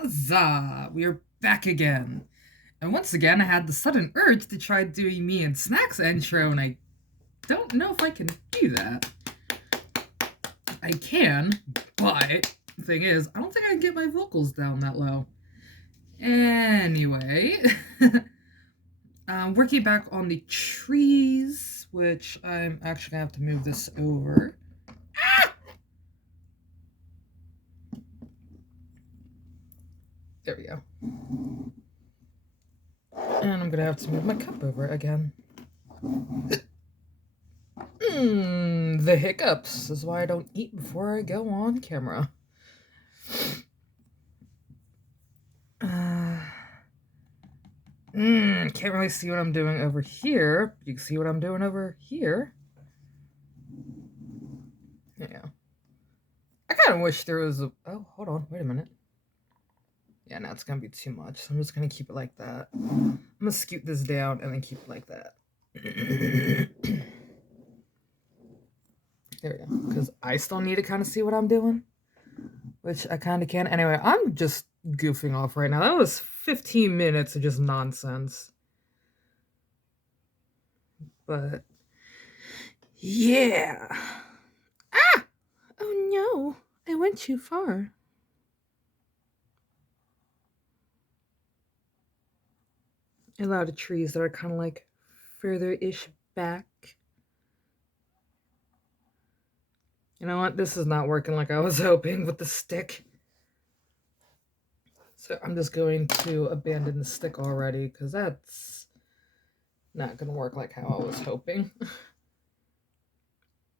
Huzzah! We are back again. And once again, I had the sudden urge to try doing me and Snacks intro, and I don't know if I can do that. I can, but the thing is, I don't think I can get my vocals down that low. Anyway, working back on the trees, which I'm actually gonna have to move this over. Ah! There we go. And I'm gonna have to move my cup over again. The hiccups. This is why I don't eat before I go on camera. Can't really see what I'm doing over here. You can see what I'm doing over here. Yeah. I kind of wish there was a... Oh, hold on. Wait a minute. Yeah, now it's going to be too much. So I'm just going to keep it like that. I'm going to scoot this down and then keep it like that. There we go. Because I still need to kind of see what I'm doing. Which I kind of can. Anyway, I'm just goofing off right now. That was 15 minutes of just nonsense. But... yeah. Ah! Oh no. I went too far. A lot of trees that are kind of like further-ish back. You know what? This is not working like I was hoping with the stick. So I'm just going to abandon the stick already because that's not going to work like how I was hoping.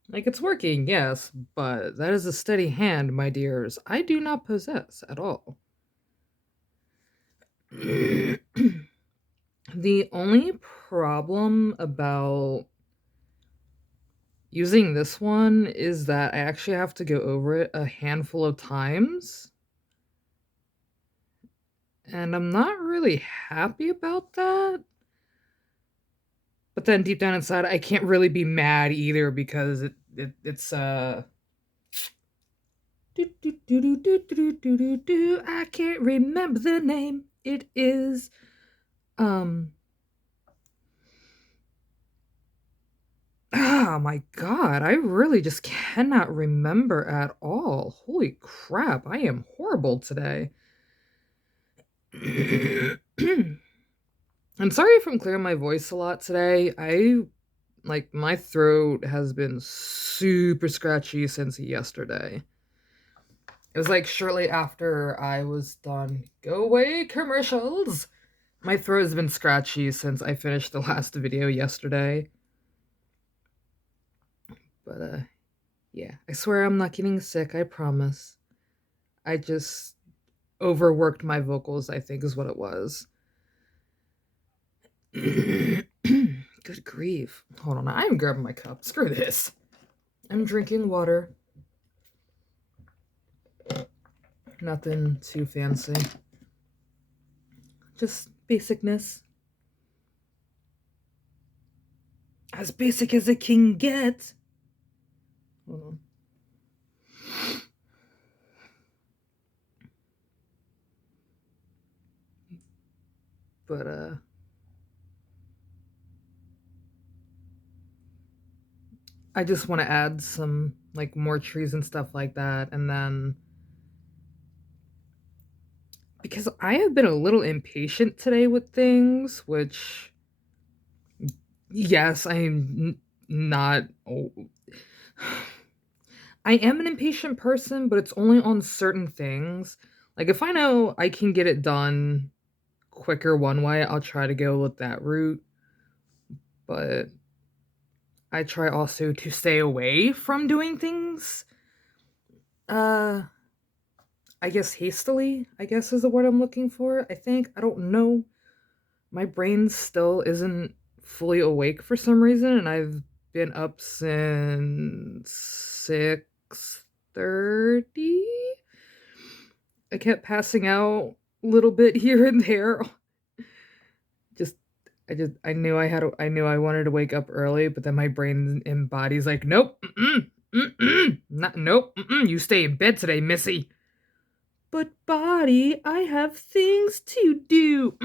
Like, it's working, yes, but that is a steady hand, my dears, I do not possess at all. The only problem about using this one is that I actually have to go over it a handful of times. And I'm not really happy about that. But then deep down inside, I can't really be mad either because it's I can't remember the name. It is oh my god, I really just cannot remember at all. Holy crap, I am horrible today. I'm sorry if I'm clearing my voice a lot today. My throat has been super scratchy since yesterday. It was like shortly after I was done. Go away, commercials! My throat has been scratchy since I finished the last video yesterday. But, yeah. I swear I'm not getting sick, I promise. I just overworked my vocals, I think is what it was. Good grief. Hold on, I'm grabbing my cup. Screw this. I'm drinking water. Nothing too fancy. Just basicness. As basic as it can get. Hold on. But, I just want to add some, like, more trees and stuff like that, and then... because I have been a little impatient today with things, which... yes, I am not... oh. I am an impatient person, but it's only on certain things. Like, if I know I can get it done quicker one way, I'll try to go with that route. But I try also to stay away from doing things, I guess hastily, I guess is the word I'm looking for, I think. I don't know. My brain still isn't fully awake for some reason, and I've been up since 6:30. I kept passing out a little bit here and there. I knew I wanted to wake up early, but then my brain and body's like, nope, nope, you stay in bed today, Missy. But body, I have things to do.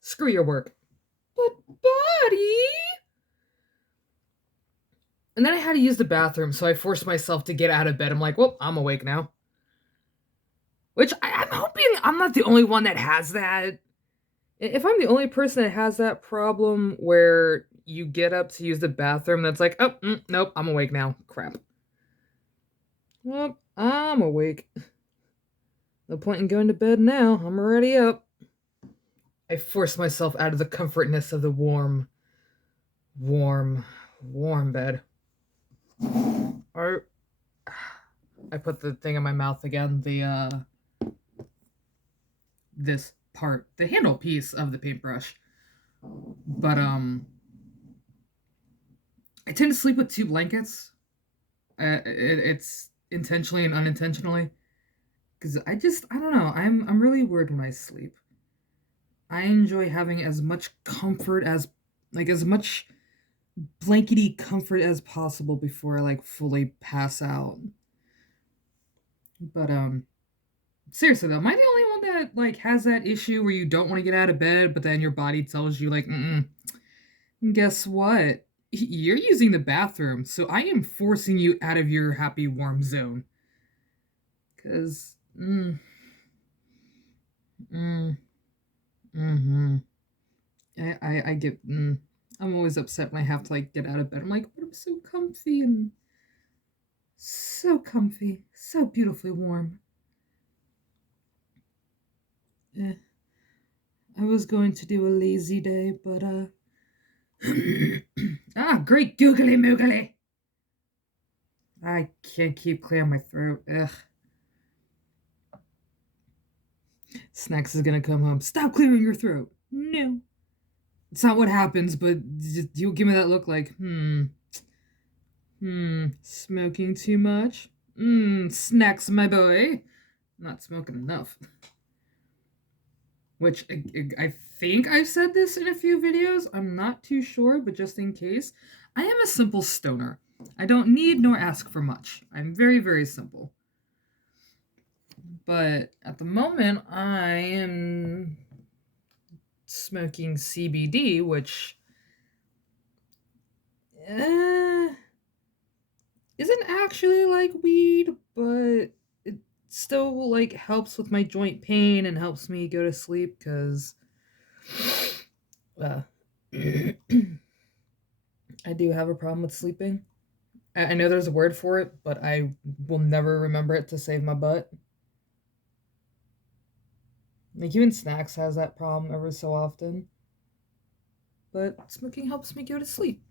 Screw your work. But body. And then I had to use the bathroom, so I forced myself to get out of bed. I'm like, well, I'm awake now. Which I'm hoping I'm not the only one that has that. If I'm the only person that has that problem where you get up to use the bathroom, that's like, oh, nope, I'm awake now. Crap. Well, I'm awake. No point in going to bed now. I'm already up. I forced myself out of the comfortness of the warm, warm bed. I put the thing in my mouth again, this part, the handle piece of the paintbrush. But I tend to sleep with 2 blankets. It's intentionally and unintentionally, because I don't know. I'm really weird when I sleep. I enjoy having as much comfort as as much blankety comfort as possible before I fully pass out. But seriously though, am I the only one that has that issue where you don't want to get out of bed, but then your body tells you guess what? You're using the bathroom, so I am forcing you out of your happy warm zone. Cause mm, mm-hmm. I get I'm always upset when I have to get out of bed. I'm like, but I'm so comfy and so comfy, so beautifully warm. Eh, I was going to do a lazy day, but great googly moogly. I can't keep clearing my throat. Ugh. Snacks is gonna come home. Stop clearing your throat. No. It's not what happens, but you'll give me that look like, smoking too much? Snacks, my boy. Not smoking enough. Which I think I've said this in a few videos. I'm not too sure, but just in case, I am a simple stoner. I don't need nor ask for much. I'm very, very simple. But at the moment, I am smoking CBD, which isn't actually like weed, but it still helps with my joint pain and helps me go to sleep because I do have a problem with sleeping. I know there's a word for it, but I will never remember it to save my butt. Even Snacks has that problem ever so often. But smoking helps me go to sleep.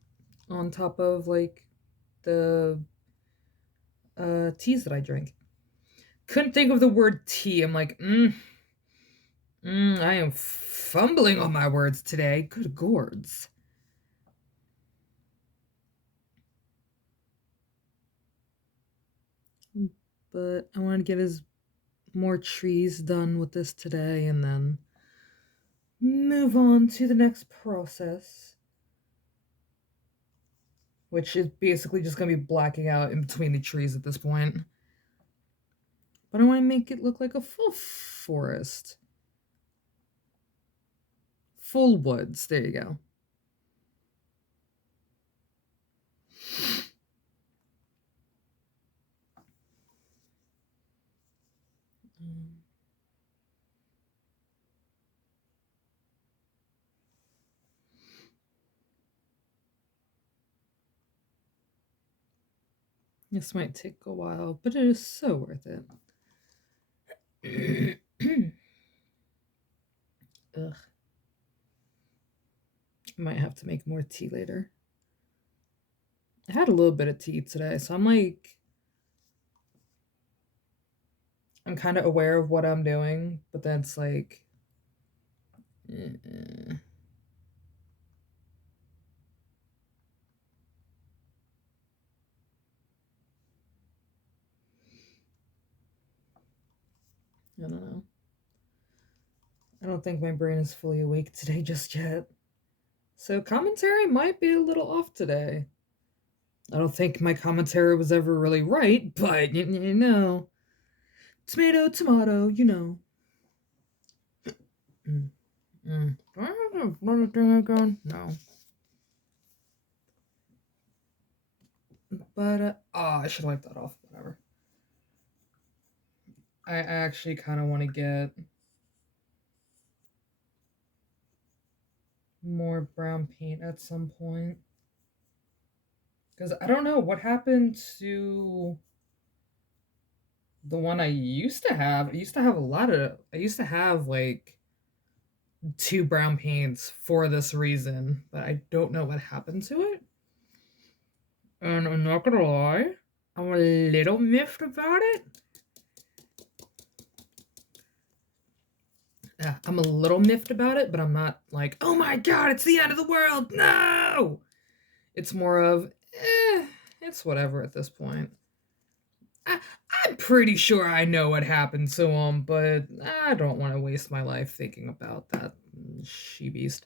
On top of the teas that I drink. Couldn't think of the word tea. I'm like, I am fumbling on my words today. Good gourds. But I want to get more trees done with this today and then move on to the next process, which is basically just going to be blacking out in between the trees at this point. But I want to make it look like a full forest. Full woods. There you go. This might take a while, but it is so worth it. Ugh. I might have to make more tea later. I had a little bit of tea today, so I'm kind of aware of what I'm doing, but then it's like, I don't know. I don't think my brain is fully awake today just yet. So commentary might be a little off today. I don't think my commentary was ever really right, but you know. Tomato, tomato, you know. Mm, Do I have another thing again? No. But, I should wipe that off. Whatever. I actually kind of want to get more brown paint at some point. Because I don't know what happened to the one I used to have. I used to have like two brown paints for this reason, but I don't know what happened to it. And I'm not gonna lie, I'm a little miffed about it. Yeah, I'm a little miffed about it, but I'm not like, oh my god, it's the end of the world. No! It's more of, it's whatever at this point. I, I'm pretty sure I know what happened to him, but I don't want to waste my life thinking about that she beast.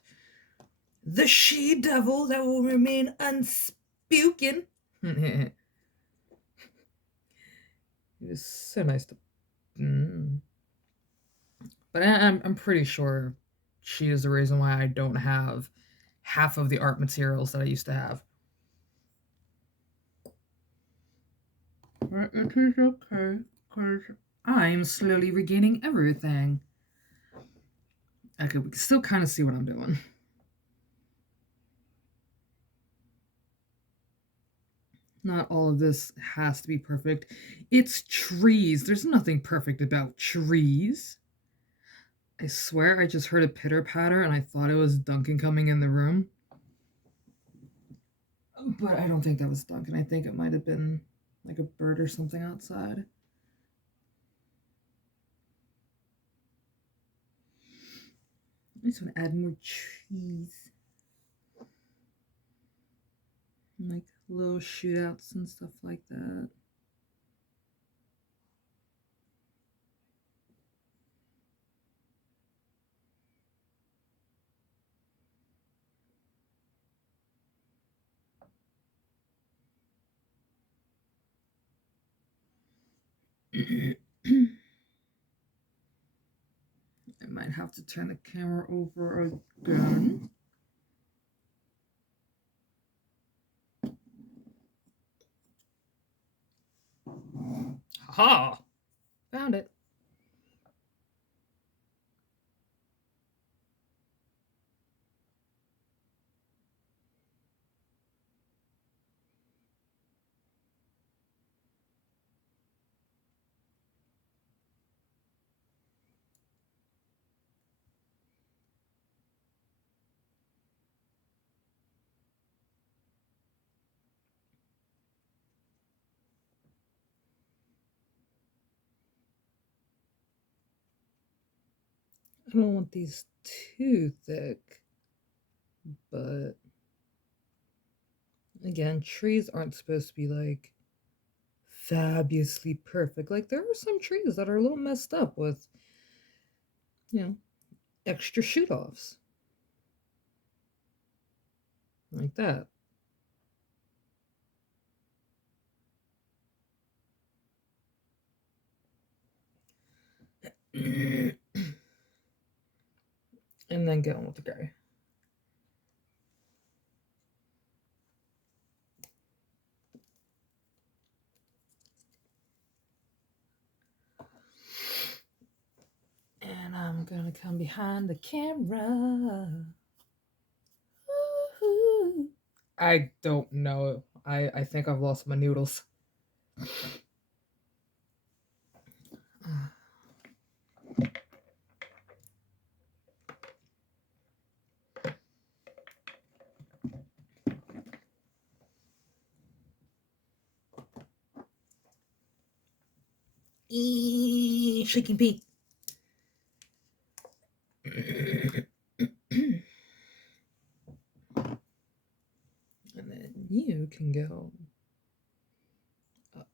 The she devil that will remain unspoken. It was so nice to. Mm. But I'm pretty sure she is the reason why I don't have half of the art materials that I used to have. But it is okay, because I'm slowly regaining everything. Okay, we can still kind of see what I'm doing. Not all of this has to be perfect. It's trees. There's nothing perfect about trees. I swear I just heard a pitter patter and I thought it was Duncan coming in the room. But I don't think that was Duncan. I think it might have been like a bird or something outside. I just want to add more trees. Like little shootouts and stuff like that. I might have to turn the camera over again. Ha! Found it. I don't want these too thick, but again, trees aren't supposed to be like fabulously perfect. Like there are some trees that are a little messed up with, you know, extra shoot offs. Like that. And then get on with the guy. And I'm gonna come behind the camera. Woo-hoo. I don't know. I think I've lost my noodles. Shaking Pete. And then you can go up.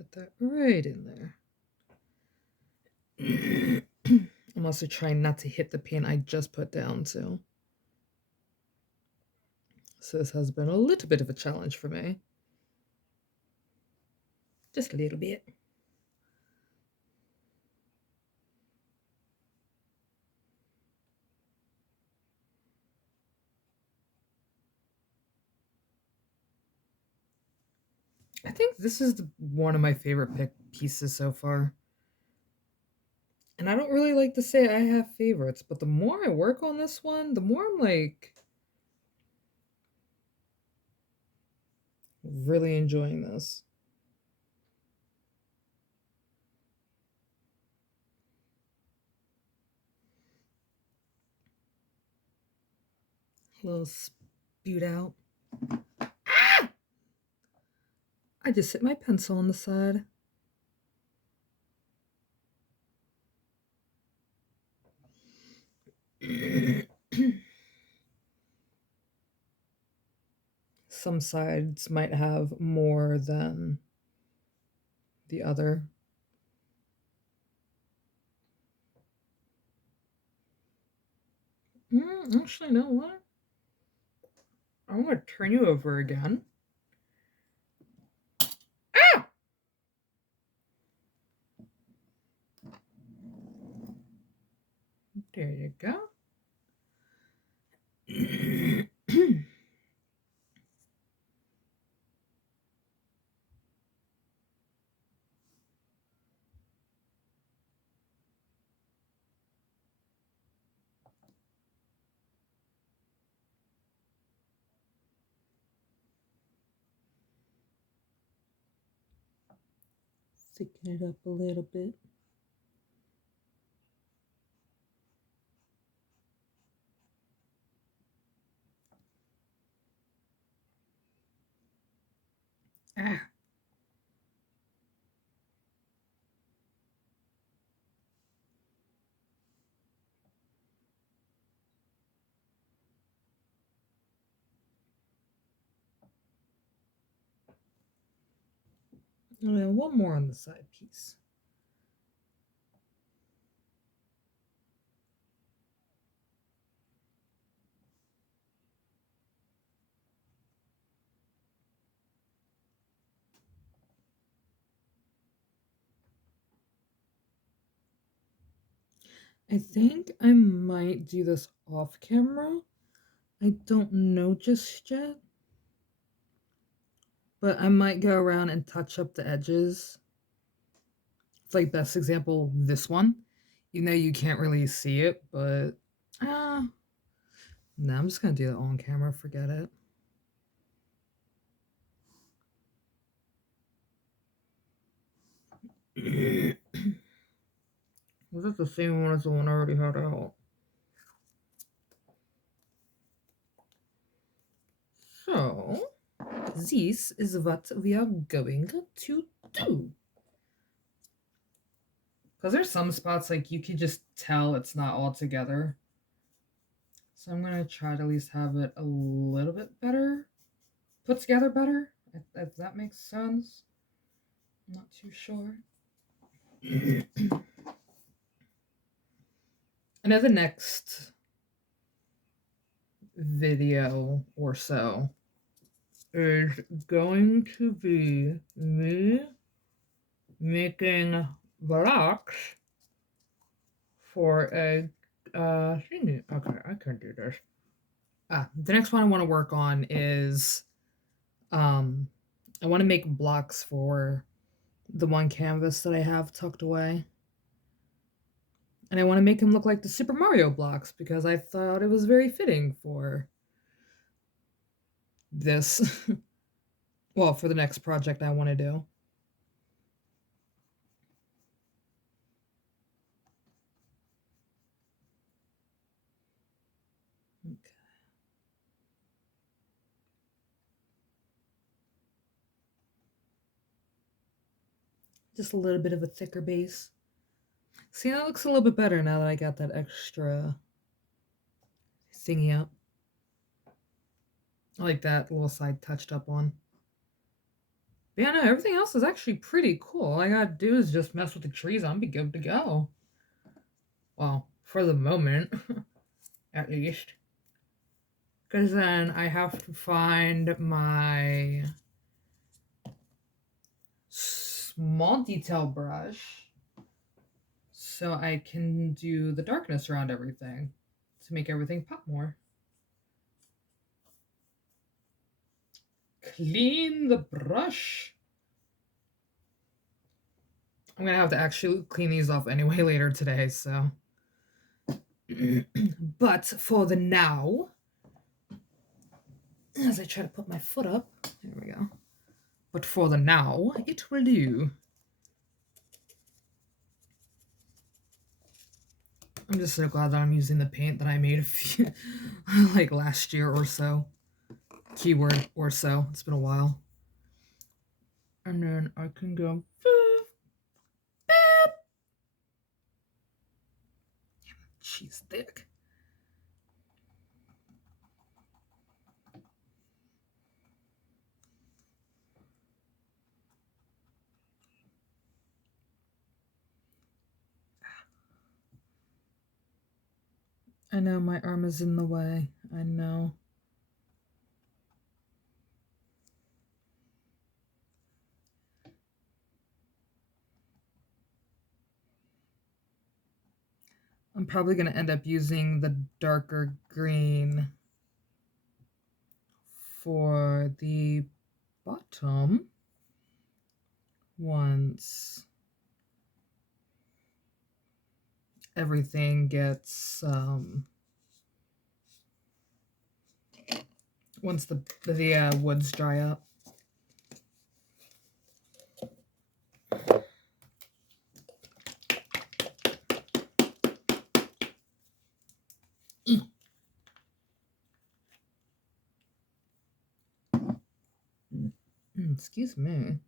Put that right in there. I'm also trying not to hit the pan I just put down too. So this has been a little bit of a challenge for me. Just a little bit. I think this is one of my favorite pieces so far. And I don't really like to say I have favorites, but the more I work on this one, the more I'm like really enjoying this. A little spewed out. Ah! I just hit my pencil on the side. Some sides might have more than the other. Actually, know what? I'm gonna turn you over again. Ah! There you go. Thicken it up a little bit. Ah. And then one more on the side piece. I think I might do this off camera. I don't know just yet. But I might go around and touch up the edges. It's like best example, this one. Even though you can't really see it, but no, I'm just gonna do it on camera, forget it. Was it the same one as the one I already had out? So, this is what we are going to do. Because there's some spots like you can just tell it's not all together. So I'm going to try to at least have it a little bit better, put together better, if that makes sense. I'm not too sure. I know the next video or so is going to be me making blocks for a thingy. Okay, I can do this. The next one I want to work on is I want to make blocks for the one canvas that I have tucked away. And I want to make him look like the Super Mario blocks because I thought it was very fitting for this. Well, for the next project I want to do. Okay. Just a little bit of a thicker base. See, that looks a little bit better now that I got that extra thingy up. I like that little side touched up on. But yeah, no, everything else is actually pretty cool. All I gotta do is just mess with the trees. I'm be good to go. Well, for the moment, at least. Because then I have to find my small detail brush so I can do the darkness around everything to make everything pop more. Clean the brush. I'm gonna have to actually clean these off anyway later today, so. But for the now, as I try to put my foot up, there we go. But for the now, it will do. I'm just so glad that I'm using the paint that I made a few, like last year or so. Keyword or so. It's been a while. And then I can go. She's thick. I know my arm is in the way. I know. I'm probably going to end up using the darker green for the bottom once everything gets once the woods dry up. Excuse me.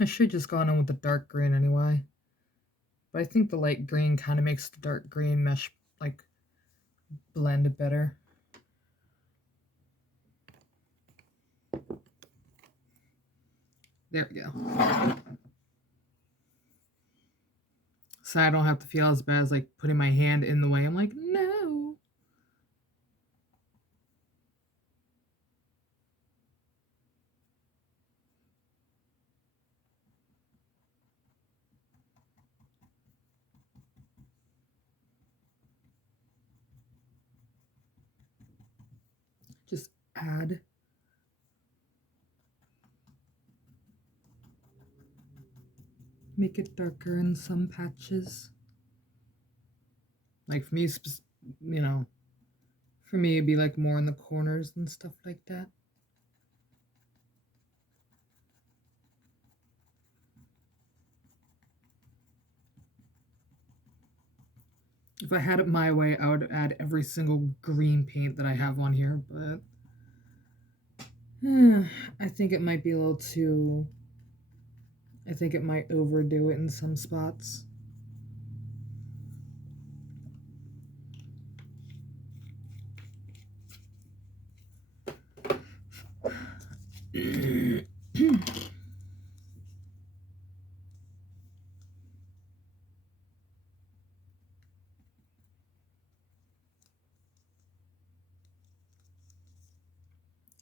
I should just gone in with the dark green anyway. But I think the light green kind of makes the dark green mesh, like, blend better. There we go. So I don't have to feel as bad as, like, putting my hand in the way. I'm like, no. Just add. Make it darker in some patches. Like for me, you know, for me it'd be like more in the corners and stuff like that. If I had it my way, I would add every single green paint that I have on here, but I think it might be a little too. I think it might overdo it in some spots.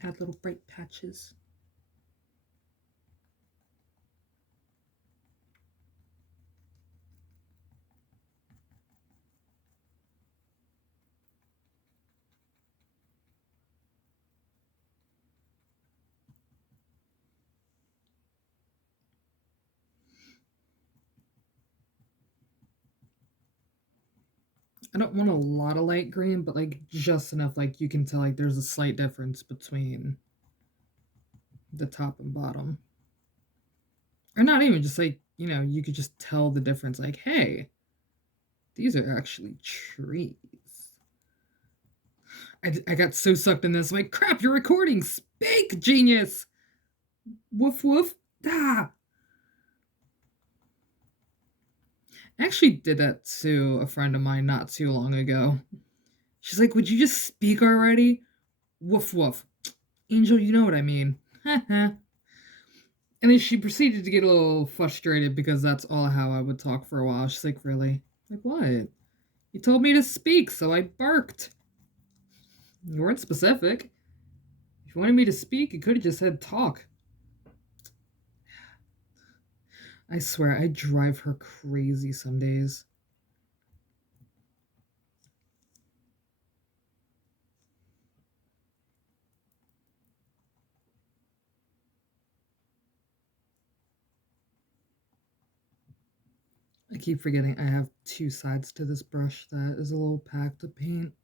Add little bright patches. I don't want a lot of light green, but like just enough, like you can tell like there's a slight difference between the top and bottom. Or not even just like, you know, you could just tell the difference, like, hey, these are actually trees. I got so sucked in this, like, crap, you're recording. Speak, genius. Woof woof. Ah. I actually did that to a friend of mine not too long ago. She's like, "Would you just speak already?" Woof woof. Angel, you know what I mean. And then she proceeded to get a little frustrated because that's all how I would talk for a while. She's like, "Really? Like, what? You told me to speak, so I barked. You weren't specific. If you wanted me to speak, you could have just said talk." I swear, I drive her crazy some days. I keep forgetting I have two sides to this brush that is a little packed of paint.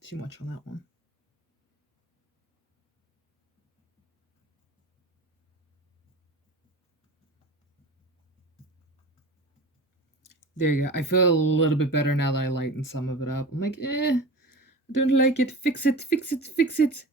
Too much on that one. There you go. I feel a little bit better now that I lightened some of it up. I'm like, I don't like it. Fix it, fix it, fix it.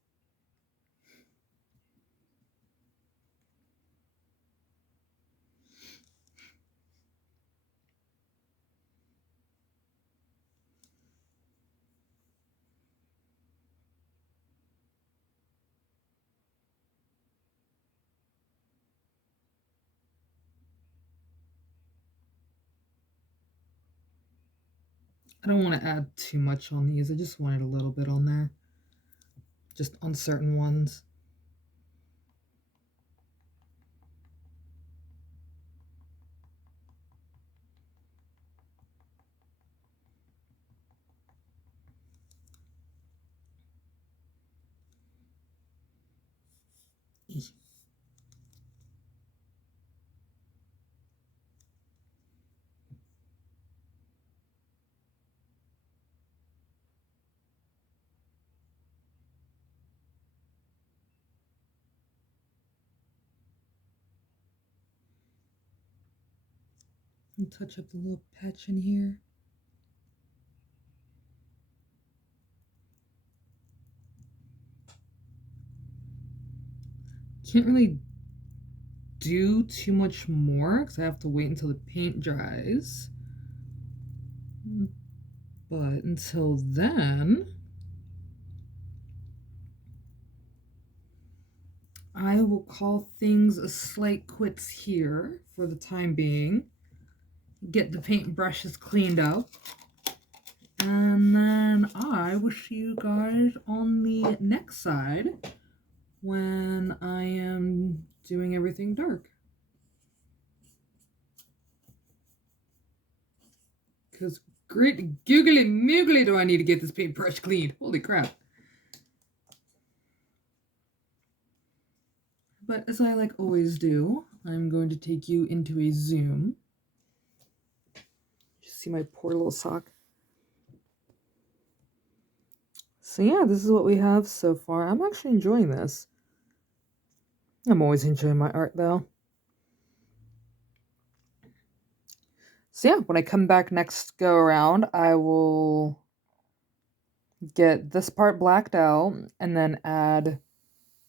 I don't want to add too much on these. I just wanted a little bit on there. Just on certain ones. And touch up the little patch in here. Can't really do too much more because I have to wait until the paint dries. But until then, I will call things a slight quits here for the time being. Get the paintbrushes cleaned up. And then I will see you guys on the next side when I am doing everything dark. Because great googly moogly do I need to get this paintbrush cleaned. Holy crap. But as I like always do, I'm going to take you into a zoom. You see my poor little sock. So yeah, this is what we have so far. I'm actually enjoying this. I'm always enjoying my art though. So yeah, when I come back next go around, I will get this part blacked out and then add a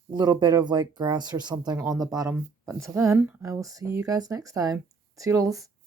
little bit of like grass or something on the bottom. But until then, I will see you guys next time. Toodles.